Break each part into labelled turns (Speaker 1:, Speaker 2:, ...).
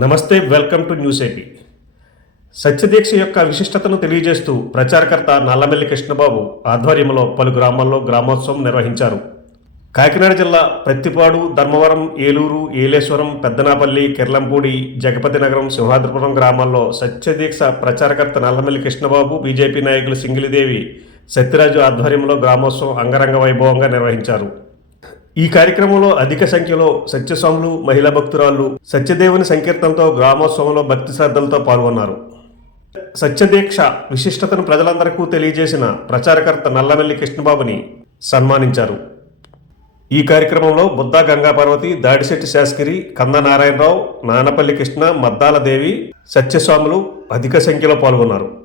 Speaker 1: నమస్తే welcome to news AP. సత్యదీక్ష యొక్క విశిష్టతను తెలియజేస్తూ ప్రచారకర్త నల్లమెల్లి కృష్ణబాబు ఆధ్వర్యంలో పలు గ్రామాల్లో గ్రామోత్సవం నిర్వహించారు. కాకినాడ జిల్లా ప్రత్తిపాడు ధర్మవరం ఏలూరు ఏలేశ్వరం పెద్దనాపల్లి కిర్లంపూడి జగపతి నగరం సింహాద్రిపురం గ్రామాల్లో సత్యదీక్ష ప్రచారకర్త నల్లమెల్లి కృష్ణబాబు బీజేపీ నాయకులు సింగిలిదేవి సత్యరాజు ఆధ్వర్యంలో గ్రామోత్సవం అంగరంగ వైభవంగా నిర్వహించారు. ఈ కార్యక్రమంలో అధిక సంఖ్యలో సత్యస్వాములు మహిళా భక్తురాళ్ళు సత్యదేవుని సంకీర్తనతో గ్రామోత్సవంలో భక్తి శ్రద్ధలతో పాల్గొన్నారు. సత్యదీక్ష విశిష్టతను ప్రజలందరికీ తెలియజేసిన ప్రచారకర్త నల్లమెల్లి కృష్ణబాబుని సన్మానించారు. ఈ కార్యక్రమంలో బుద్ధ గంగా పార్వతి దాడిశెట్టి శాస్త్రి కంద నారాయణరావు నానపల్లి కృష్ణ మద్దాల దేవి సత్యస్వాములు అధిక సంఖ్యలో పాల్గొన్నారు.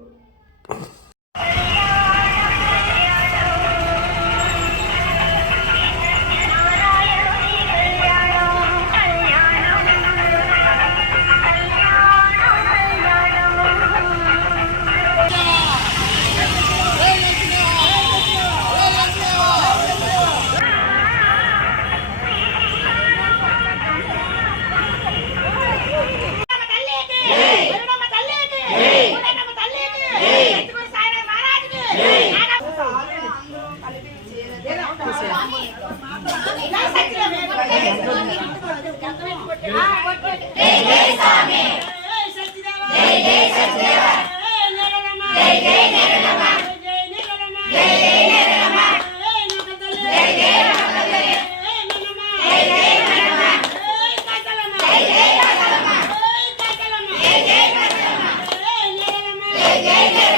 Speaker 2: జై జై